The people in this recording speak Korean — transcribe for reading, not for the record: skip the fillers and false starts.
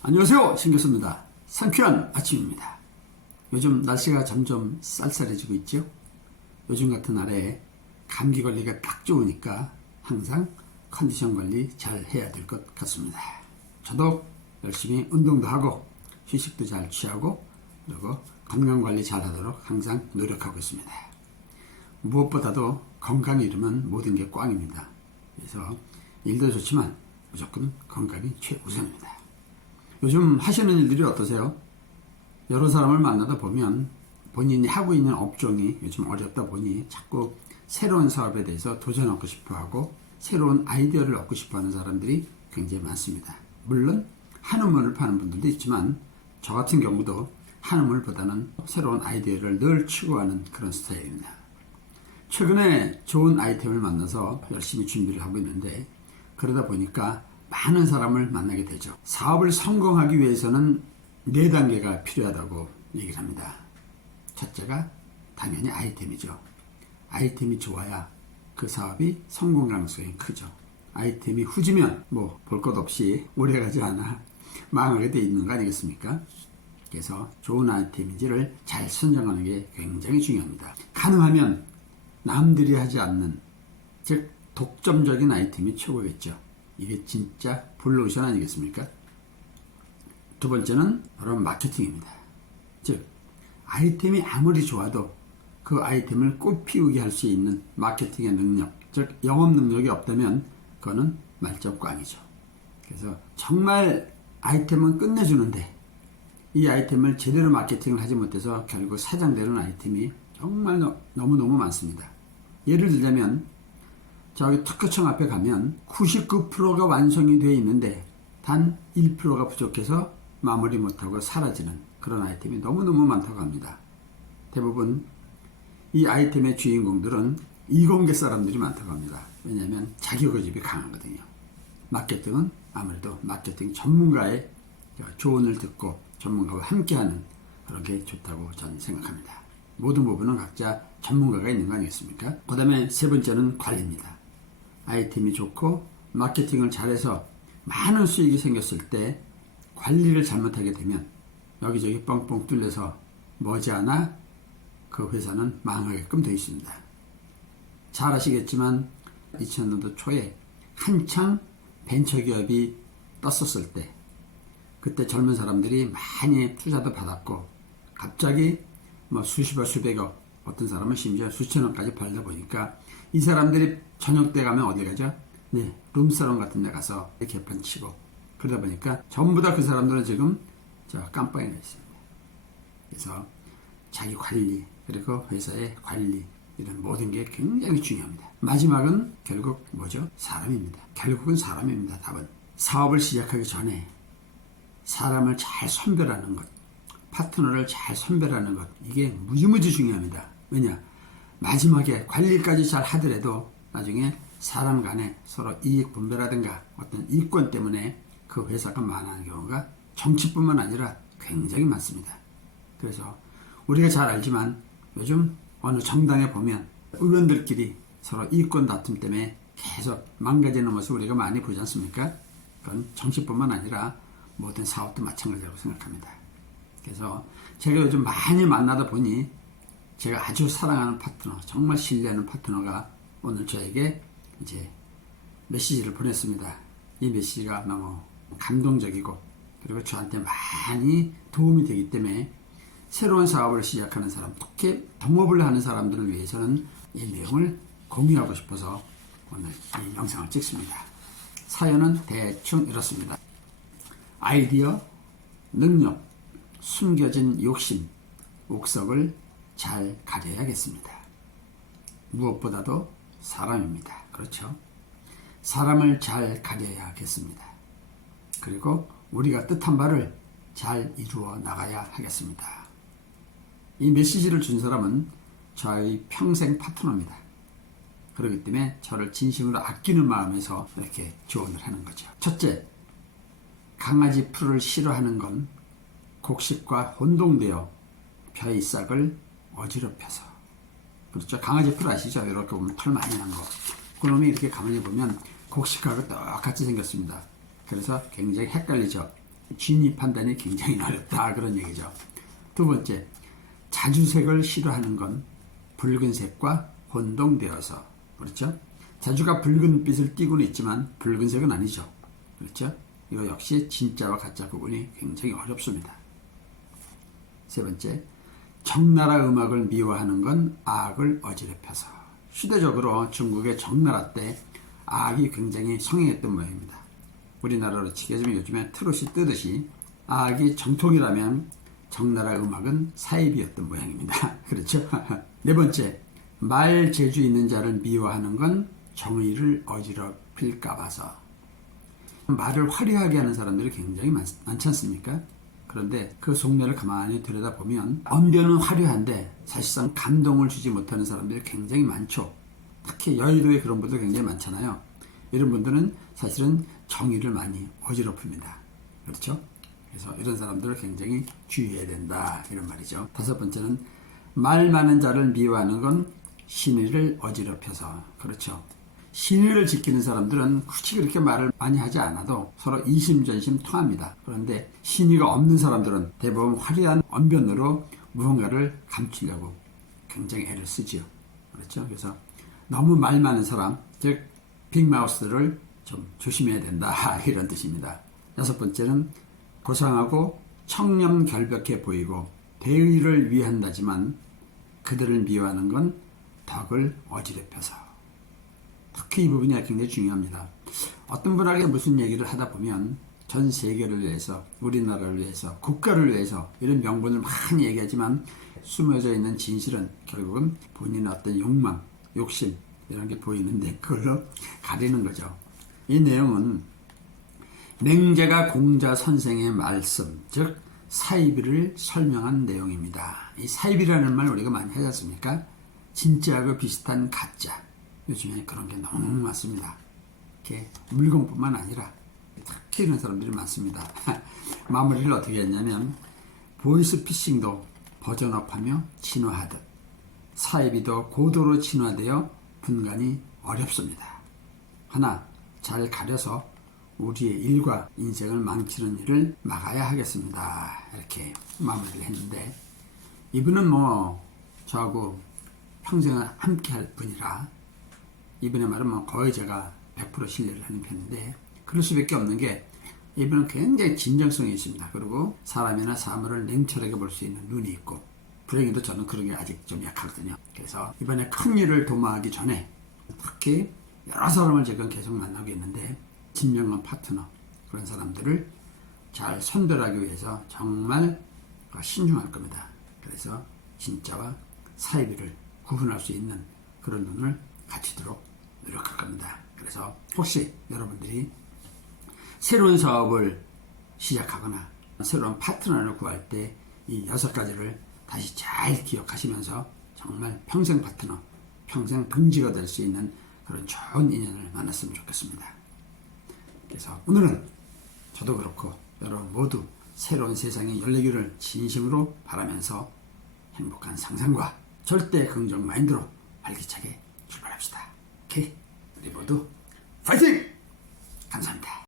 안녕하세요, 신교수입니다. 상쾌한 아침입니다. 요즘 날씨가 점점 쌀쌀해지고 있죠. 요즘 같은 날에 감기 걸리기가 딱 좋으니까 항상 컨디션 관리 잘 해야 될 것 같습니다. 저도 열심히 운동도 하고 휴식도 잘 취하고 그리고 건강 관리 잘 하도록 항상 노력하고 있습니다. 무엇보다도 건강이 이루면 모든 게 꽝입니다. 그래서 일도 좋지만 무조건 건강이 최우선입니다. 요즘 하시는 일들이 어떠세요? 여러 사람을 만나다 보면 본인이 하고 있는 업종이 요즘 어렵다 보니 자꾸 새로운 사업에 대해서 도전하고 싶어 하고 새로운 아이디어를 얻고 싶어 하는 사람들이 굉장히 많습니다. 물론 한우물을 파는 분들도 있지만 저 같은 경우도 한우물보다는 새로운 아이디어를 늘 추구하는 그런 스타일입니다. 최근에 좋은 아이템을 만나서 열심히 준비를 하고 있는데 그러다 보니까 많은 사람을 만나게 되죠. 사업을 성공하기 위해서는 4단계가 필요하다고 얘기를 합니다. 첫째가 당연히 아이템이죠. 아이템이 좋아야 그 사업이 성공 가능성이 크죠. 아이템이 후지면 볼 것 없이 오래가지 않아 망하게 돼 있는 거 아니겠습니까? 그래서 좋은 아이템인지를 잘 선정하는 게 굉장히 중요합니다. 가능하면 남들이 하지 않는, 즉 독점적인 아이템이 최고겠죠. 이게 진짜 블루오션 아니겠습니까? 두 번째는 바로 마케팅입니다. 즉 아이템이 아무리 좋아도 그 아이템을 꽃피우게 할 수 있는 마케팅의 능력, 즉 영업 능력이 없다면 그거는 말점 꽝이죠. 그래서 정말 아이템은 끝내주는데 이 아이템을 제대로 마케팅을 하지 못해서 결국 사장되는 아이템이 정말 너무너무 많습니다. 예를 들자면 저기 특허청 앞에 가면 99%가 완성이 되어 있는데 단 1%가 부족해서 마무리 못하고 사라지는 그런 아이템이 너무너무 많다고 합니다. 대부분 이 아이템의 주인공들은 이공계 사람들이 많다고 합니다. 왜냐하면 자기고집이 강하거든요. 마케팅은 아무래도 마케팅 전문가의 조언을 듣고 전문가와 함께하는 그런 게 좋다고 저는 생각합니다. 모든 부분은 각자 전문가가 있는 거 아니겠습니까? 그 다음에 세 번째는 관리입니다. 아이템이 좋고 마케팅을 잘해서 많은 수익이 생겼을 때 관리를 잘못하게 되면 여기저기 뻥뻥 뚫려서 머지않아 그 회사는 망하게끔 되어 있습니다. 잘 아시겠지만 2000년도 초에 한창 벤처기업이 떴었을 때 그때 젊은 사람들이 많이 투자도 받았고 갑자기 수십억 수백억 어떤 사람은 심지어 수천억까지 벌다 보니까 이 사람들이 저녁 때 가면 어디 가죠? 네, 룸사롱 같은 데 가서 개판 치고 그러다 보니까 전부 다 그 사람들은 지금 저 깜빵에 가 있습니다. 그래서 자기 관리 그리고 회사의 관리 이런 모든 게 굉장히 중요합니다. 마지막은 결국 뭐죠? 사람입니다. 결국은 사람입니다. 답은 사업을 시작하기 전에 사람을 잘 선별하는 것, 파트너를 잘 선별하는 것, 이게 무지무지 중요합니다. 왜냐? 마지막에 관리까지 잘 하더라도 나중에 사람 간에 서로 이익 분배라든가 어떤 이권 때문에 그 회사가 망하는 경우가 정치뿐만 아니라 굉장히 많습니다. 그래서 우리가 잘 알지만 요즘 어느 정당에 보면 의원들끼리 서로 이권 다툼 때문에 계속 망가지는 모습 우리가 많이 보지 않습니까? 그건 정치뿐만 아니라 모든 사업도 마찬가지라고 생각합니다. 그래서 제가 요즘 많이 만나다 보니 제가 아주 사랑하는 파트너, 정말 신뢰하는 파트너가 오늘 저에게 이제 메시지를 보냈습니다. 이 메시지가 너무 감동적이고 그리고 저한테 많이 도움이 되기 때문에 새로운 사업을 시작하는 사람, 특히 동업을 하는 사람들을 위해서는 이 내용을 공유하고 싶어서 오늘 이 영상을 찍습니다. 사연은 대충 이렇습니다. 아이디어, 능력, 숨겨진 욕심, 옥석을 잘 가려야겠습니다. 무엇보다도 사람입니다. 그렇죠? 사람을 잘 가려야겠습니다. 그리고 우리가 뜻한 바를 잘 이루어 나가야 하겠습니다. 이 메시지를 준 사람은 저의 평생 파트너입니다. 그렇기 때문에 저를 진심으로 아끼는 마음에서 이렇게 조언을 하는 거죠. 첫째, 강아지 풀을 싫어하는 건 곡식과 혼동되어 벼의 싹을 어지럽혀서. 그렇죠? 강아지 풀 아시죠? 이렇게 보면 털 많이 난 거. 그놈이 이렇게 가만히 보면 곡식하고 똑같이 생겼습니다. 그래서 굉장히 헷갈리죠. 진위 판단이 굉장히 어렵다 그런 얘기죠. 두 번째, 자주색을 싫어하는 건 붉은색과 혼동되어서. 그렇죠? 자주가 붉은빛을 띠고는 있지만 붉은색은 아니죠. 그렇죠? 이거 역시 진짜와 가짜 구분이 굉장히 어렵습니다. 세 번째, 청나라 음악을 미워하는 건 악을 어지럽혀서. 시대적으로 중국의 청나라 때 악이 굉장히 성행했던 모양입니다. 우리나라로 치게 되면 요즘에 트롯이 뜨듯이 악이 정통이라면 청나라 음악은 사입이었던 모양입니다. 그렇죠? 네 번째, 말 재주 있는 자를 미워하는 건 정의를 어지럽힐까 봐서. 말을 화려하게 하는 사람들이 굉장히 많지 않습니까? 그런데 그 속내를 가만히 들여다보면 언변은 화려한데 사실상 감동을 주지 못하는 사람들이 굉장히 많죠. 특히 여의도에 그런 분들 굉장히 많잖아요. 이런 분들은 사실은 정의를 많이 어지럽힙니다. 그렇죠? 그래서 이런 사람들을 굉장히 주의해야 된다 이런 말이죠. 다섯 번째는 말 많은 자를 미워하는 건 신의를 어지럽혀서. 그렇죠. 신의를 지키는 사람들은 굳이 그렇게 말을 많이 하지 않아도 서로 이심전심 통합니다. 그런데 신의가 없는 사람들은 대부분 화려한 언변으로 무언가를 감추려고 굉장히 애를 쓰지요. 그렇죠. 그래서 너무 말 많은 사람, 즉 빅마우스들을 좀 조심해야 된다 이런 뜻입니다. 여섯 번째는 고상하고 청렴결백해 보이고 대의를 위한다지만 그들을 미워하는 건 덕을 어지럽혀서. 특히 이 부분이 굉장히 중요합니다. 어떤 분에게 무슨 얘기를 하다 보면 전 세계를 위해서, 우리나라를 위해서, 국가를 위해서 이런 명분을 많이 얘기하지만 숨어져 있는 진실은 결국은 본인의 어떤 욕망, 욕심 이런 게 보이는데 그걸로 가리는 거죠. 이 내용은 맹자가 공자 선생의 말씀, 즉 사이비를 설명한 내용입니다. 이 사이비라는 말 우리가 많이 하지 않습니까? 진짜하고 비슷한 가짜. 요즘에 그런 게 너무 많습니다. 이렇게 물건뿐만 아니라 특히 이런 사람들이 많습니다. 마무리를 어떻게 했냐면 보이스피싱도 버전업하며 진화하듯 사이비도 고도로 진화되어 분간이 어렵습니다. 하나 잘 가려서 우리의 일과 인생을 망치는 일을 막아야 하겠습니다. 이렇게 마무리를 했는데 이분은 저하고 평생을 함께 할 분이라 이분의 말은 거의 제가 100% 신뢰를 하는 편인데 그럴 수밖에 없는 게 이분은 굉장히 진정성이 있습니다. 그리고 사람이나 사물을 냉철하게 볼 수 있는 눈이 있고 불행히도 저는 그런 게 아직 좀 약하거든요. 그래서 이번에 큰 일을 도모하기 전에 특히 여러 사람을 지금 계속 만나고 있는데 진정한 파트너 그런 사람들을 잘 선별하기 위해서 정말 신중할 겁니다. 그래서 진짜와 사이비를 구분할 수 있는 그런 눈을 갖추도록 노력할 겁니다. 그래서 혹시 여러분들이 새로운 사업을 시작하거나 새로운 파트너를 구할 때 이 6가지를 다시 잘 기억하시면서 정말 평생 파트너, 평생 동지가 될 수 있는 그런 좋은 인연을 만났으면 좋겠습니다. 그래서 오늘은 저도 그렇고 여러분 모두 새로운 세상이 열리기를 진심으로 바라면서 행복한 상상과 절대 긍정 마인드로 활기차게 출발합시다. 오케이? 우리 모두 파이팅! 감사합니다.